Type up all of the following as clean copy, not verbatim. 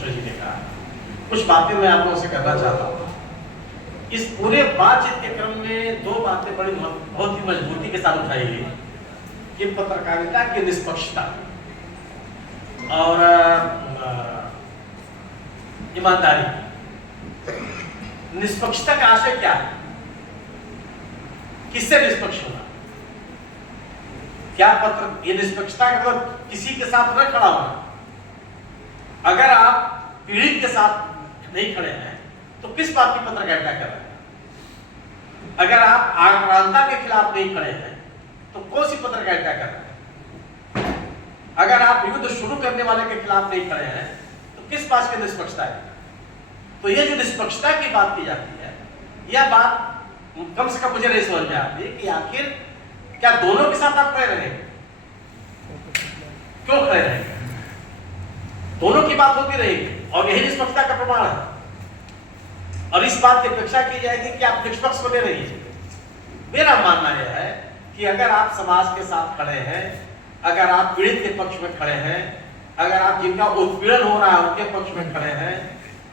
मुनेश्वर जी ने कहा, कुछ बातें मैं आप लोगों से करना चाहता हूँ। इस पूरे बातचीत के क्रम में दो बातें बड़ी बहुत ही मजबूती के साथ उठाई गई कि पत्रकारिता की निष्पक्षता और ईमानदारी। निष्पक्षता का आशय क्या है? किससे निष्पक्ष होना? क्या पत्र ये निष्पक्षता का मतलब किसी के साथ न खड़ा होना? अगर आप पीड़ित के साथ नहीं खड़े हैं तो किस बात की पत्रकारिता कर रहे हैं? अगर आप आक्रांता के खिलाफ नहीं खड़े हैं तो कौन सी पत्रकारिता कर रहे हैं? अगर आप युद्ध शुरू करने वाले के खिलाफ नहीं खड़े हैं तो किस बात की निष्पक्षता है? तो ये जो निष्पक्षता की बात की जाती है, यह बात कम से कम मुझे नहीं समझ में आती कि आखिर क्या दोनों के साथ आप खड़े रहेंगे? क्यों खड़े रहेंगे? दोनों की बात होती रहेगी और यही निष्पक्षता का प्रमाण है। और इस बात की अपेक्षा की जाएगी कि आप निष्पक्ष बने रहिए। मेरा मानना यह है कि अगर आप समाज के साथ खड़े हैं, अगर आप पीड़ित के पक्ष में खड़े हैं, अगर आप जिनका उत्पीड़न हो रहा है उनके पक्ष में खड़े हैं,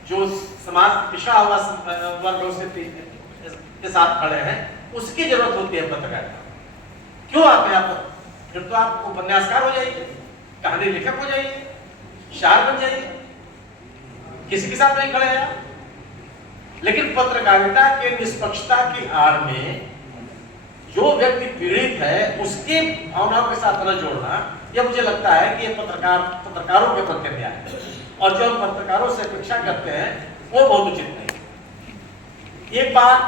जो समाज पिछड़ा हुआ वर्गों से के साथ खड़े हैं, उसकी जरूरत होती है पत्रकारिता। क्यों आप यहाँ पर? फिर तो आप उपन्यासकार हो जाइए, कहानी लेखक हो जाइए, शायर बन जाइए, किसी के साथ नहीं खड़े हैं। लेकिन पत्रकारिता के निष्पक्षता की आड़ में जो व्यक्ति पीड़ित है उसके भावनाओं के साथ न जोड़ना, यह मुझे लगता है कि यह पत्रकारों के प्रति अन्याय है। और जो हम पत्रकारों से अपेक्षा करते हैं वो बहुत उचित नहीं। एक बात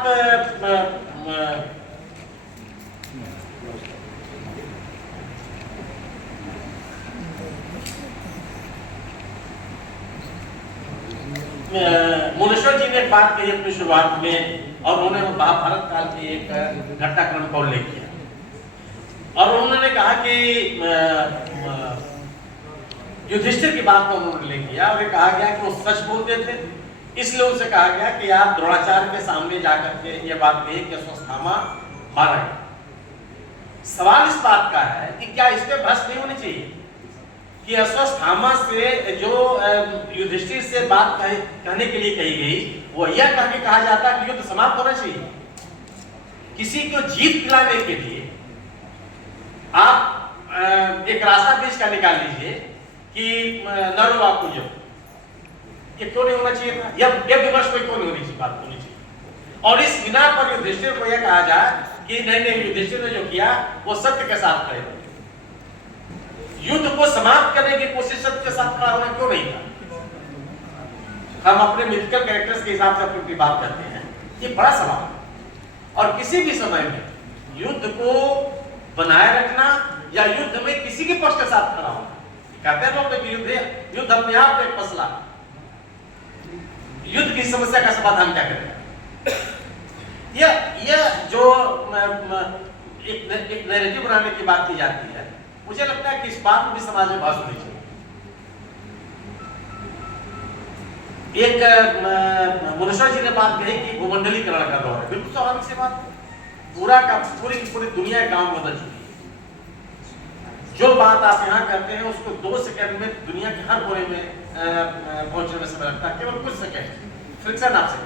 मुनेश्वर जी ने एक बात कही अपनी शुरुआत में, और उन्होंने महाभारत काल के एक घटनाक्रम का उल्लेख किया और उन्होंने कहा कि युधिष्ठिर की बात का उन्होंने उल्लेख किया और ये कहा गया कि वो सच बोलते थे, इसलिए उनसे कहा गया कि आप द्रोणाचार्य के सामने जाकर के ये बात कही कि अश्वत्थामा हारा है। सवाल इस बात का है कि क्या इस पे बहस नहीं होनी चाहिए कि अश्वत्थामा से जो युधिष्ठिर से बात कहने के लिए कही गई वो यह कह के कहा जाता कि युद्ध समाप्त होना चाहिए। किसी को जीत दिलाने के लिए आप एक रास्ता बीच का निकाल लीजिए कि नरो आपको जो ये क्यों नहीं होना चाहिए था? यह विमर्श कोई क्यों नहीं होनी चाहिए, बात होनी चाहिए। और इस बिना पर युधिष्ठिर को यह कहा जाए कि नहीं युधिष्ठिर ने जो किया वो सत्य के साथ खड़े हो, युद्ध को समाप्त करने की कोशिश सत्य के साथ खड़ा होना क्यों नहीं था? हम अपने मिथिकल कैरेक्टर्स के हिसाब से अपनी बात करते हैं, ये बड़ा सवाल है। और किसी भी समय में युद्ध को बनाए रखना या युद्ध में किसी के पक्ष के साथ खड़ा होना, कहते हैं लोग कि युद्ध अपने आप एक मसला, युद्ध की समस्या का समाधान क्या करेगा? यह जो एक नैरेटिव बनाने की बात की जाती है, मुझे लगता है कि इस बात में भी समाज में बहस होनी चाहिए। एक मुनेश्वर जी ने बात कही कि भूमंडलीकरण का दौर है, बिल्कुल स्वाभाविक सी बात है। पूरी की पूरी दुनिया काम बदल चुकी है। जो बात आप यहाँ करते हैं उसको 2 सेकंड में दुनिया के हर कोने में पहुंचने में समय लगता है, केवल कुछ सेकंड फ्रिक्शन आपसे।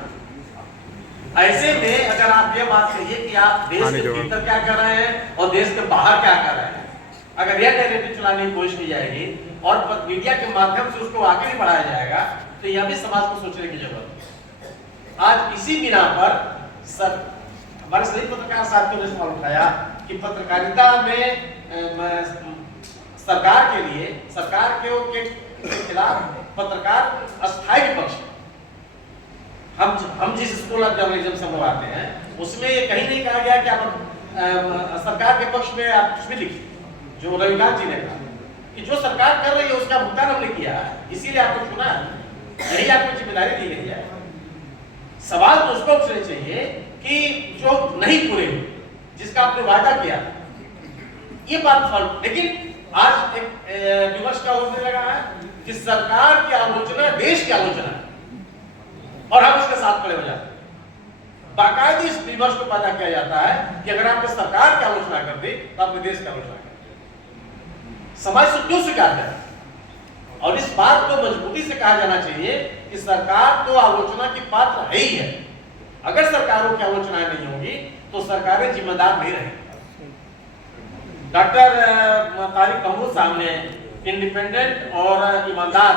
ऐसे में अगर आप ये बात कहिए कि आप देश के भीतर क्या कर रहे हैं और देश के बाहर क्या कर रहे हैं, अगर यह नैरेटिव चलाने की कोशिश की जाएगी और मीडिया के माध्यम से उसको आगे नहीं बढ़ाया जाएगा तो यह भी समाज को सोचने की जरूरत है। आज इसी बिना पर हमारे सभी पत्रकार साथियों ने सवाल उठाया कि पत्रकारिता में सरकार के खिलाफ पत्रकार अस्थायी विपक्ष है। हम जिस स्कूल ऑफ जर्नलिज्म से हम आते हैं उसमें ये कहीं नहीं कहा गया कि आप सरकार के पक्ष में आप कुछ भी लिखिए। जो रविकांत जी ने कहा कि जो सरकार कर रही है उसका भुगतान हमने किया, इसीलिए आपको चुना है, यही आपको जिम्मेदारी दी गई है। सवाल तो उसको उठने चाहिए कि जो नहीं पूरे हुए, जिसका आपने वादा किया, ये बात फॉल्ट। लेकिन आज एक विमर्श का होने लगा है कि सरकार की आलोचना देश की आलोचना है और हम उसके साथ खड़े हो जाते हैं। बाकायदे इस विमर्श को पैदा किया जाता है कि अगर आपने सरकार की आलोचना कर दी तो आपने देश की आलोचना कर दी। समाज से क्यों स्वीकार करें? और इस बात को मजबूती से कहा जाना चाहिए कि सरकार तो आलोचना की पात्र है ही है। अगर सरकारों की आलोचनाएं नहीं होंगी तो सरकारें जिम्मेदार नहीं रहेंगी। डॉक्टर तारिक महमूद साहब ने इंडिपेंडेंट और ईमानदार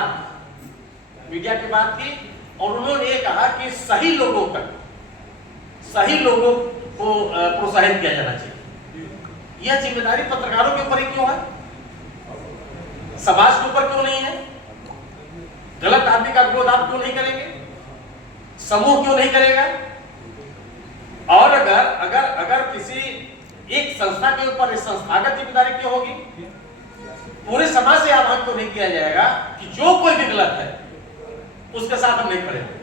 मीडिया की बात की और उन्होंने ये कहा कि सही लोगों को प्रोत्साहित किया जाना चाहिए। यह जिम्मेदारी पत्रकारों के ऊपर ही क्यों है, समाज के ऊपर क्यों नहीं है? गलत आदमी का विरोध आप क्यों नहीं करेंगे, समूह क्यों नहीं करेगा? और अगर किसी एक संस्था के ऊपर इस संस्थागत जिम्मेदारी क्यों होगी? पूरे समाज से आह्वान क्यों नहीं किया जाएगा कि जो कोई भी गलत है उसके साथ हम नहीं खड़े होंगे?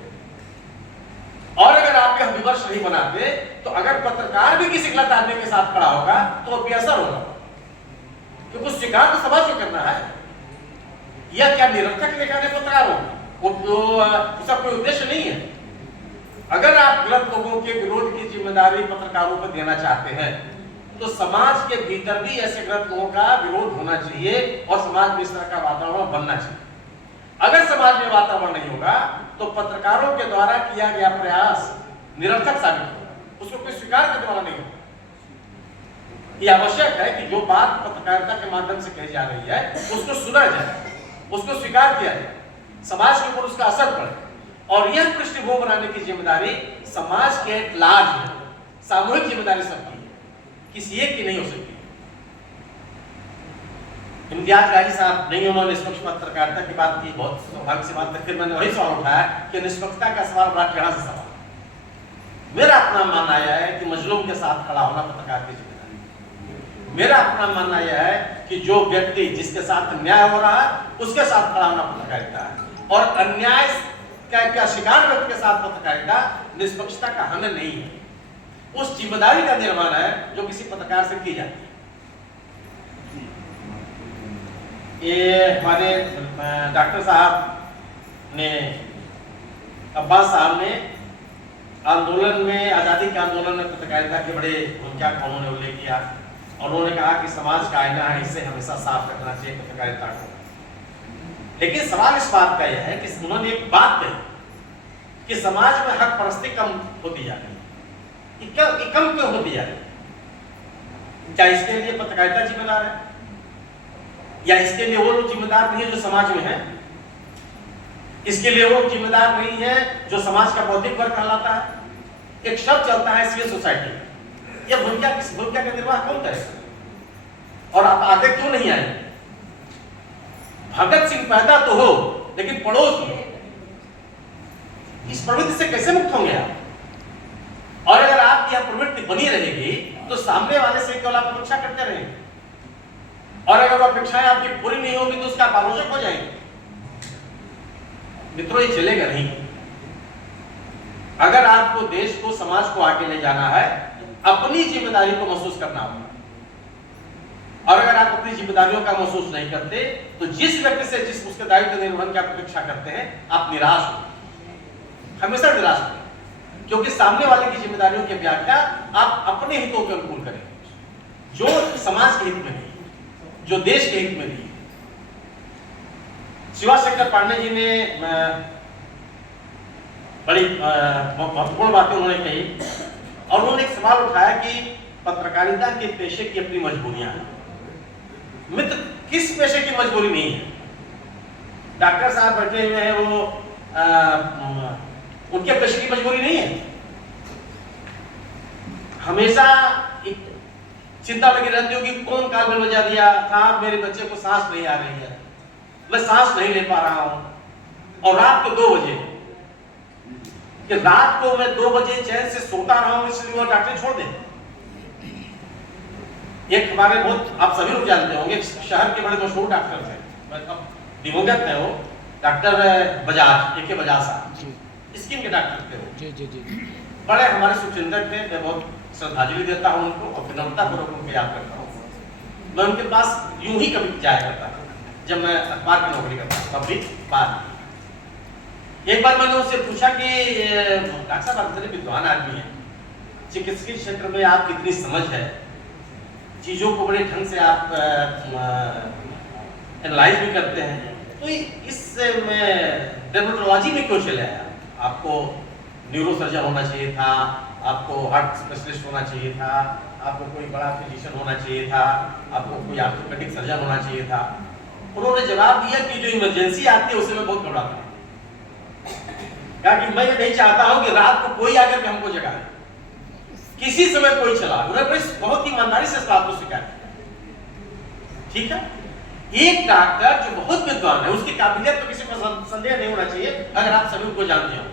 और अगर आप यह विमर्श नहीं बनाते तो अगर पत्रकार भी किसी गलत आदमी के साथ खड़ा होगा तो बेअसर होगा, क्योंकि स्वीकार तो समाज को करना है। यह क्या निरर्थक दिखाने पत्रकारों उसका कोई उद्देश्य नहीं है। अगर आप गलत लोगों के विरोध की जिम्मेदारी पत्रकारों को देना चाहते हैं तो समाज के भीतर भी ऐसे गलत लोगों का विरोध होना चाहिए और समाज में इस तरह का वातावरण बनना चाहिए। अगर समाज में वातावरण नहीं होगा तो पत्रकारों के द्वारा किया गया प्रयास निरर्थक साबित होगा, उसको कोई स्वीकार करने वाला नहीं होगा। यह आवश्यक है कि जो बात पत्रकारिता के माध्यम से कही जा रही है उसको सुना जाए, उसको स्वीकार किया जाए, समाज के ऊपर उसका असर पड़े। और यह पृष्ठभूमि बनाने की जिम्मेदारी समाज के लार्ज है, सामूहिक जिम्मेदारी सबकी है, किसी एक की नहीं हो सकती। इम्तियाज गाजी साहब नहीं, उन्होंने निष्पक्ष पत्रकारिता की बात की, बहुत सौभाग्य से बात, फिर मैंने वही सवाल उठाया कि निष्पक्षता का सवाल बड़ा टेढ़ा सा सवाल। मेरा अपना मानना यह है कि मजलूम के साथ खड़ा होना पत्रकार की जिम्मेदारी। मेरा अपना मानना यह है कि जो व्यक्ति जिसके साथ अन्याय हो रहा है उसके साथ खड़ा होना पत्रकारिता है, और अन्याय का शिकार व्यक्ति के साथ पत्रकारिता निष्पक्षता का हनन नहीं है। उस जिम्मेदारी का निर्माण है जो किसी पत्रकार से की जाती है। ये हमारे डॉक्टर साहब ने, अब्बास साहब ने आंदोलन में, आजादी के आंदोलन में पत्रकारिता के बड़े भूमिका का उन्होंने उल्लेख किया और उन्होंने कहा कि समाज का आईना है, इसे हमेशा साफ रखना चाहिए पत्रकारिता को। लेकिन सवाल इस बात का यह है कि उन्होंने एक बात कही कि समाज में हक परस्ती कम होती जा रही है। कम क्यों होती जा रही है? क्या इसके लिए पत्रकारिता जिम्मेदार है, या इसके लिए वो लोग जिम्मेदार नहीं है जो समाज में है? इसके लिए वो जिम्मेदार नहीं है जो समाज का बौद्धिक वर्ग कहलाता है? एक शब्द चलता है सिविल सोसाइटी में, यह भूमिका का निर्वाह कौन करेगा? और आप आगे क्यों नहीं आए? भगत सिंह पैदा तो हो लेकिन पड़ोस में, इस प्रवृत्ति से कैसे मुक्त होंगे आप? और अगर आपकी यह प्रवृत्ति बनी रहेगी तो सामने वाले से केवल आप अपेक्षा करते रहेंगे, और अगर वो अपेक्षाएं आपकी पूरी नहीं होगी तो उसका आलोचक हो जाएंगे। मित्रों, ये चलेगा नहीं। अगर आपको देश को, समाज को आगे ले जाना है, अपनी जिम्मेदारी को महसूस करना होगा। और अगर आप अपनी जिम्मेदारियों का महसूस नहीं करते तो जिस व्यक्ति से जिस उसके दायित्व निर्वहन की आप अपेक्षा करते हैं आप निराश हो, हमेशा निराश हो, क्योंकि सामने वाले की जिम्मेदारियों की व्याख्या आप अपने हितों के अनुकूल करें, जो समाज के हित में नहीं, जो देश के हित में नहीं। शिवाशंकर पांडे जी ने बड़ी महत्वपूर्ण बातें उन्होंने कही और उन्होंने एक सवाल उठाया कि पत्रकारिता के पेशे की अपनी मजबूरियां हैं। मित्र, किस पेशे की मजबूरी नहीं है? डॉक्टर साहब बैठे हुए हैं, वो उनके पेशे की मजबूरी नहीं है? हमेशा चिंता लगी रहती होगी कौन काल में बजा दिया, साहब मेरे बच्चे को सांस नहीं आ रही है, मैं सांस नहीं ले पा रहा हूं, और रात को 2 बजे, कि रात को मैं 2 बजे चैन से सोता रहा हूं इसलिए वो डॉक्टर छोड़ दे। एक हमारे बहुत, आप सभी लोग जानते होंगे, शहर के बड़े मशहूर डॉक्टर थे, दिवंगत है वो, डॉक्टर बजाज, ए के बजाज साहब, स्किन के डॉक्टर थे वो। जी। बड़े हमारे सुचिंतक थे, मैं बहुत श्रद्धांजलि देता हूं उनको और विनम्रता पूर्वक उनको याद करता हूं। मैं उनके पास यूं ही कभी जाया करता था जब मैं अखबार की नौकरी करता था, पब्लिक बात। एक बार मैंने उससे पूछा कि डॉक्टर साहब आप इतने विद्वान आदमी हैं, चिकित्सीय क्षेत्र में आप कितनी समझ है, चीजों को बड़े ढंग से आप एनालाइज भी करते हैं, तो इससे मैं डर्मेटोलॉजी में क्यों चले आया? आपको न्यूरोसर्जन होना चाहिए था, आपको हार्ट स्पेशलिस्ट होना चाहिए था, आपको कोई बड़ा फिजिशियन होना चाहिए था, आपको कोई ऑर्थोपेडिक सर्जन होना चाहिए था। उन्होंने जवाब दिया कि जो इमरजेंसी आती है उससे मैं बहुत घबराता हूँ, क्योंकि मैं नहीं चाहता हूँ कि रात को कोई आकर के हमको जगाए, किसी समय कोई चला। उन्होंने बहुत ही ईमानदारी से इस बात को स्वीकार किया। ठीक है, एक डॉक्टर जो बहुत विद्वान है, उसकी काबिलियत तो किसी को संदेह नहीं होना चाहिए अगर आप सभी उनको जानते हो,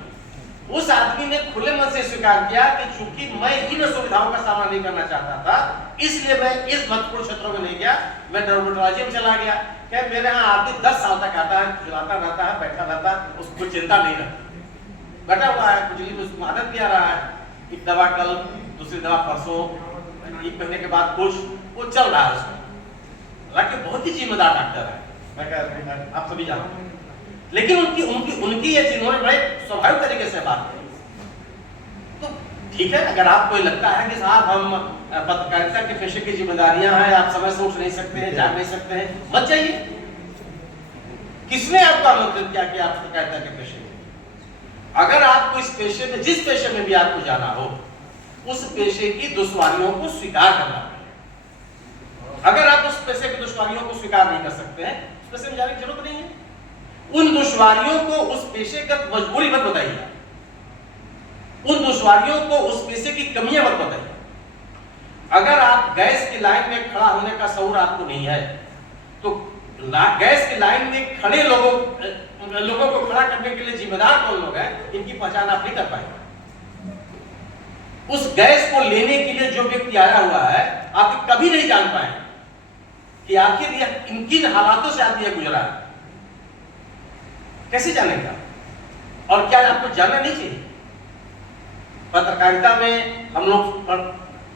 उस आदमी ने खुले मन से स्वीकार किया कि चूंकि मैं इन सुविधाओं का सामना नहीं करना चाहता था, इसलिए मैं इस महत्वपूर्ण क्षेत्रों में नहीं गया, मैं डर्मेटोलॉजी में चला गया। क्या मेरे यहाँ आदमी 10 साल तक आता है, खिलाता रहता है, बैठा रहता है, उसको चिंता नहीं रहती, बैठा हुआ है, खुजली में उसको आदत भी आ रहा है, एक दवा कल, दूसरी दवा परसों, एक महीने के बाद कुछ, वो चल रहा है उसको। हालांकि बहुत ही जिम्मेदार डॉक्टर है, मैं आप सभी जानते हैं, लेकिन उनकी ये जिन्होंने बड़े स्वाभाविक तरीके से बात की। तो ठीक है, अगर आपको लगता है कि साहब हम पत्रकारिता के पेशे की जिम्मेदारियां हैं, आप समय से उठ नहीं सकते हैं, जाग नहीं सकते हैं, मत जाइए। किसने आपको आमंत्रित किया कि आप पत्रकारिता के पेशे में? अगर आपको इस पेशे में, जिस पेशे में भी आपको जाना हो, उस पेशे की दुश्वारियों को स्वीकार करना पड़ेगा। अगर आप उस पेशे की दुश्वारियों को स्वीकार नहीं कर सकते हैं, उस पेशे में जाने की जरूरत नहीं है। उन दुश्वारियों को उस पेशेगत मजबूरी मत बताइए, उन दुश्वारियों को उस पेशे की कमियां मत बताइए। अगर आप गैस की लाइन में खड़ा होने का शऊर आपको नहीं है, तो गैस की लाइन में खड़े लोगों को खड़ा करने के लिए जिम्मेदार कौन लोग हैं, इनकी पहचान आप नहीं कर पाएंगे। उस गैस को लेने के लिए जो व्यक्ति आया हुआ है, आप कभी नहीं जान पाएंगे कि आखिर यह किन हालातों से आदमी गुजरा है। कैसे जानेगा? और क्या आपको जानना नहीं चाहिए? पत्रकारिता में हम लोग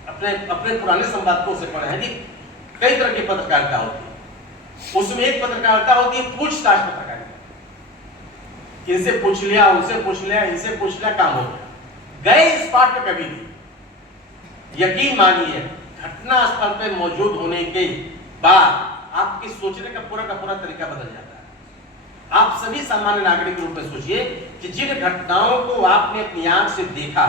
अपने पुराने संपादकों से पढ़े हैं कि कई तरह की पत्रकारिता होती है। उसमें एक पत्रकारिता होती है पूछताछ पत्रकारिता, इनसे पूछ लिया, उनसे पूछ लिया, इनसे पूछ लिया, काम हो गया। गए इस पाठ पे कभी नहीं। यकीन मानिए, घटना स्थल पे मौजूद होने के बाद आपकी सोचने का पूरा तरीका बदल जाता है। आप सभी सामान्य नागरिक के रूप में सोचिए कि जिन घटनाओं को आपने अपनी आंख से देखा,